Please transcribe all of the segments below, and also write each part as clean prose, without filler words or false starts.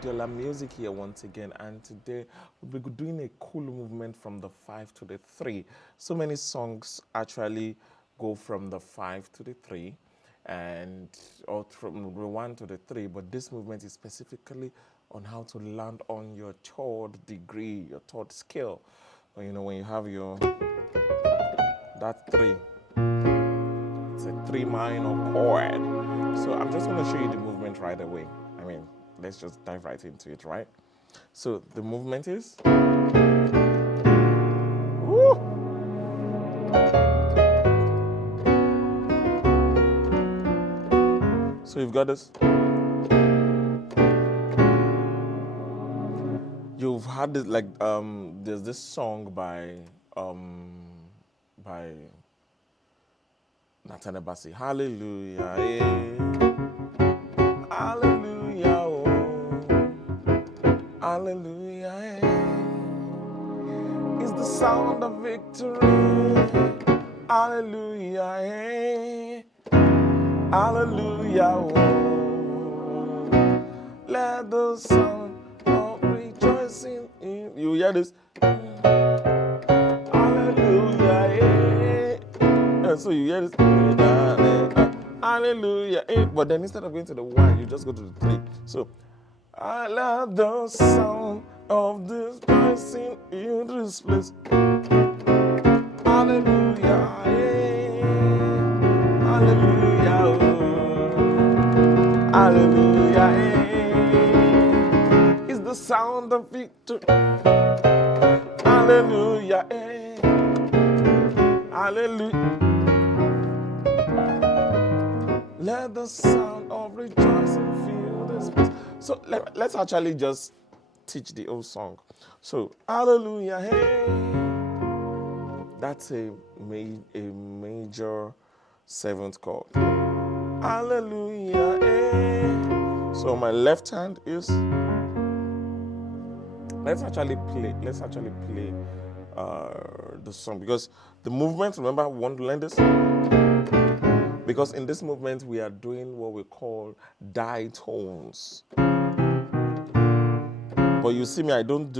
Adiola Music here once again, and today we'll be doing a cool movement from the 5 to the 3. So many songs actually go from the 5 to the 3 and or from the 1 to the 3, but this movement is specifically on how to land on your chord degree, your chord scale. You know, when you have your that 3, it's a 3 minor chord. So I'm just going to show you the movement right away. I mean, let's just dive right into it, right? So the movement is. Woo! So you've got this. You've had this, like, there's this song by Nathaniel Bassey. Hallelujah, eh. Hallelujah, oh. Hallelujah, eh. It's the sound of victory. Hallelujah, eh. Hallelujah, oh. Let the sound of rejoicing in you hear this. Hallelujah, eh. And so you hear this. Hallelujah, eh. But then instead of going to the 1, you just go to the 3. So I love the sound of this blessing in this place. Hallelujah, eh. Hallelujah, oh. Hallelujah, eh. It's the sound of victory. Hallelujah, eh. Hallelujah. Let the sound of rejoicing fill this place. So let's actually just teach the old song. So, hallelujah, hey. That's a major 7th chord. Hallelujah, hey. So my left hand is. Let's actually play the song, because the movement, remember, we want to learn this. Because in this movement, we are doing what we call ditones. But you see me, I don't.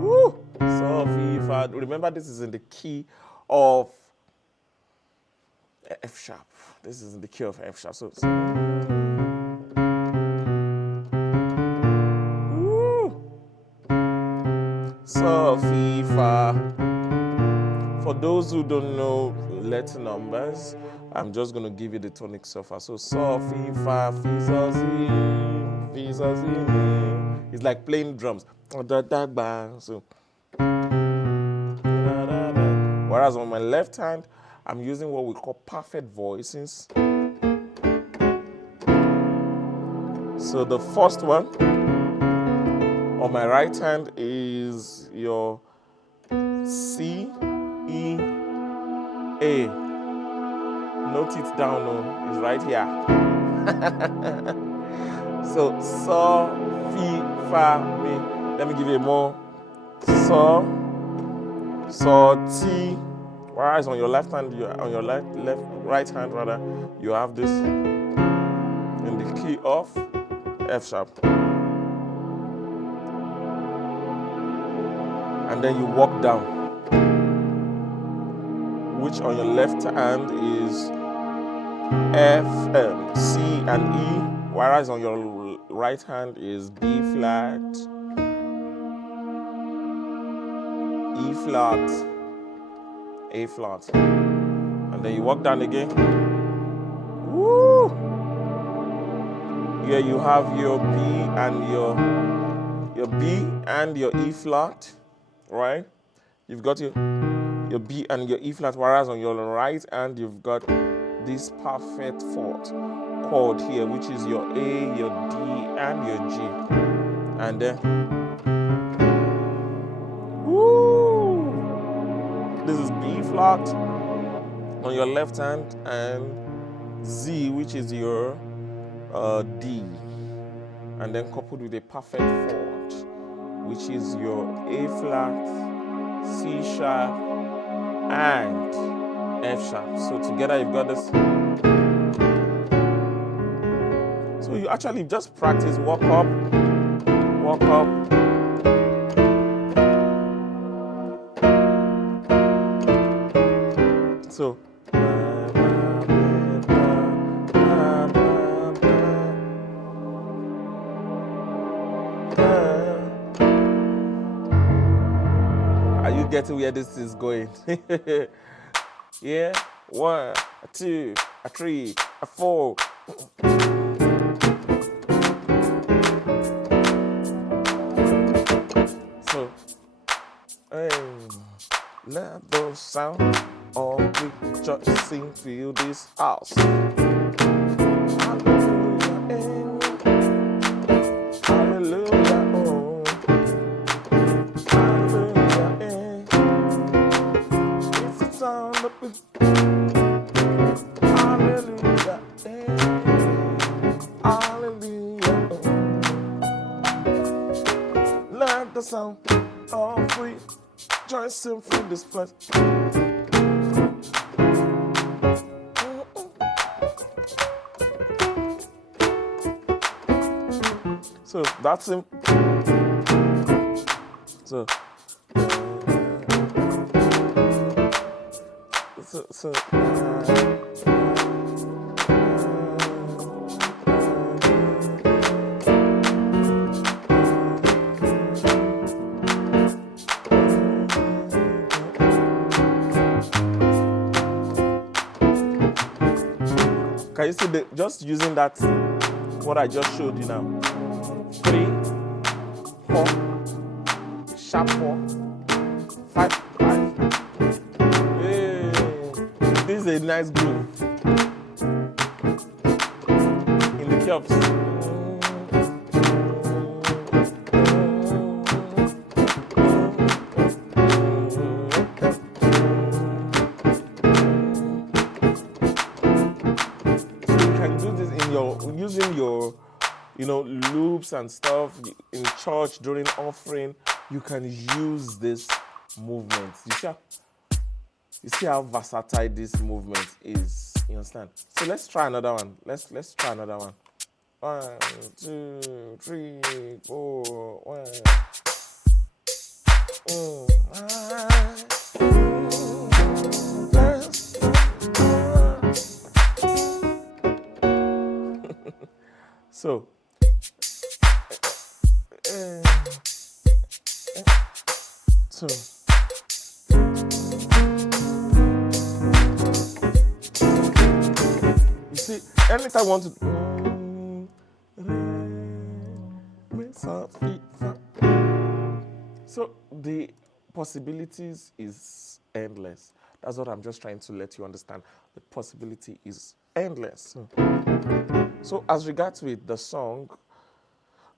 Woo! So, if I remember, this is in the key of F sharp. This is in the key of F sharp. So. Woo! So, fi, fa. For those who don't know letter numbers, I'm just going to give you the tonic so far. So, so, fi, fa, fi, so, si, fi, so, si, mi. It's like playing drums. So, whereas on my left hand, I'm using what we call perfect voicings. So the first one on my right hand is your C, E, A. Note it down, no, it's right here. So, so, fi, fa, mi. Let me give you more. So, so, ti. Whereas on your left hand, right hand rather, you have this in the key of F sharp. And then you walk down, which on your left hand is F, C and E, whereas on your right hand is B flat, E flat, A flat. And then you walk down again. Woo! Here you have your B and your B and your E flat, right? You've got your B and your E flat, whereas on your right hand you've got this perfect 4th chord here, which is your A, your D, and your G. And then, woo! This is B flat on your left hand, and Z, which is your D. And then coupled with a perfect 4th, which is your A flat, C sharp, and F sharp. So together you've got this. So So you actually just practice, walk up, walk up. So are you getting where this is going? Yeah, 1, 2, 3, 4. So, hey, let the sound of rejoicing fill this house. Hallelujah, hallelujah, oh, hallelujah, it's the sound of hallelujah, hallelujah, oh. Let the sound of rejoicing fill this place. So that's him. So can you see just using that, what I just showed you now? 3, 4, sharp 4, 5, 5. Hey, this is a nice groove in the cups. So you can do this in using your loops and stuff in church during offering. You can use this movement. You see how versatile this movement is. You understand? So let's try another one. Let's try another one. 1, 2, 3, 4, 1. So you see, anytime I want to so the possibilities is endless. That's what I'm just trying to let you understand. The possibility is endless. So as regards with the song,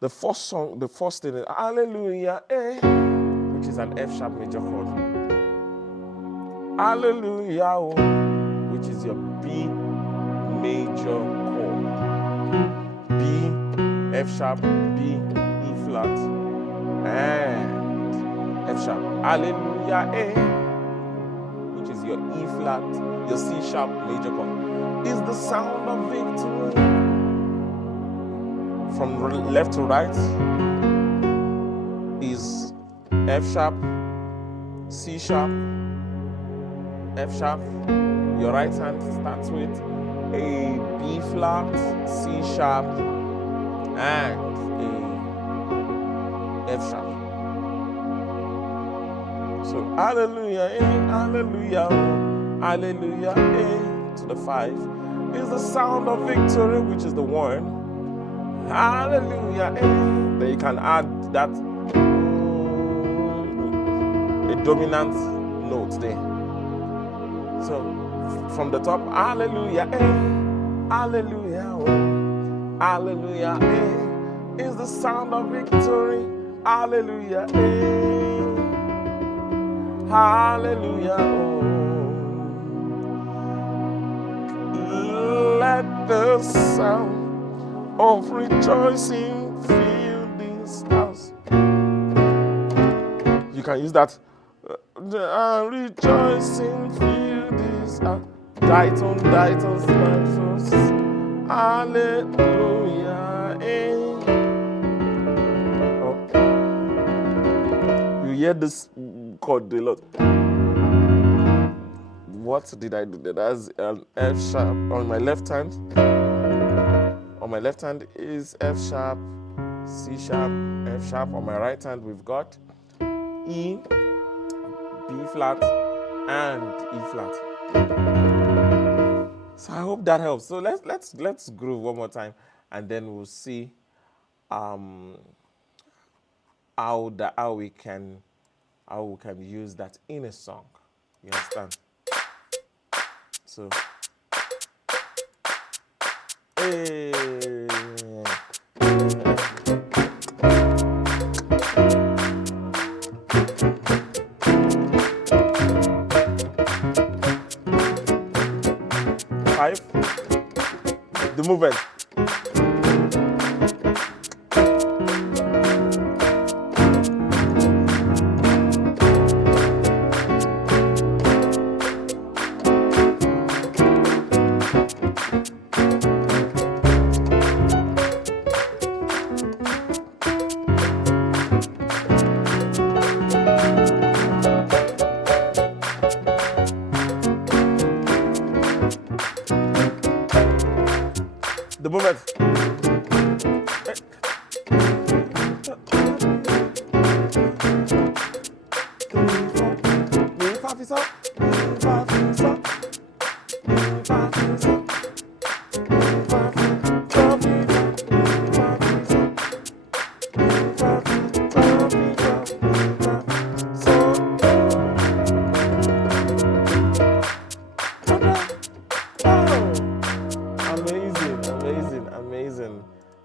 the first thing is Hallelujah, which is an F sharp major chord. Hallelujah, which is your B major chord. B, F sharp, B, E flat, and F sharp. Hallelujah, which is your E flat, your C sharp major chord. Is the sound of victory. From left to right is F sharp, C sharp, F sharp. Your right hand starts with a B flat, C sharp, and a F sharp. So hallelujah, hallelujah, hallelujah, to the 5 is the sound of victory, which is the 1. Hallelujah, then you can add that a dominant note there. So from the top, hallelujah, hallelujah, hallelujah, is the sound of victory. Hallelujah, hallelujah, let the sound of rejoicing fill this house. You can use that. Rejoicing fill this house. Diatoms. Hallelujah. Oh, you hear this chord a lot. What did I do there? That's an F sharp on my left hand. On my left hand is F sharp, C sharp, F sharp. On my right hand we've got E, B flat, and E flat. So I hope that helps. So let's groove one more time, and then we'll see how we can use that in a song. You understand? So, hey. 5. The movement. The movement.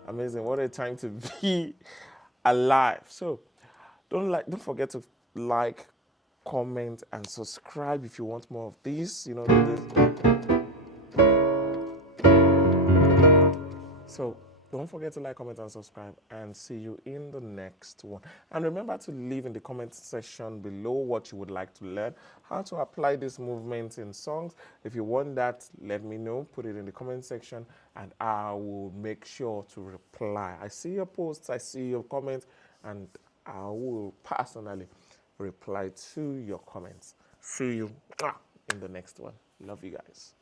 Amazing. What a time to be alive. So don't forget to like, comment, and subscribe if you want more of these. So don't forget to like, comment, and subscribe, and see you in the next one. And remember to leave in the comment section below what you would like to learn, how to apply this movement in songs. If you want that, let me know. Put it in the comment section, and I will make sure to reply. I see your posts, I see your comments, and I will personally reply to your comments. See you in the next one. Love you guys.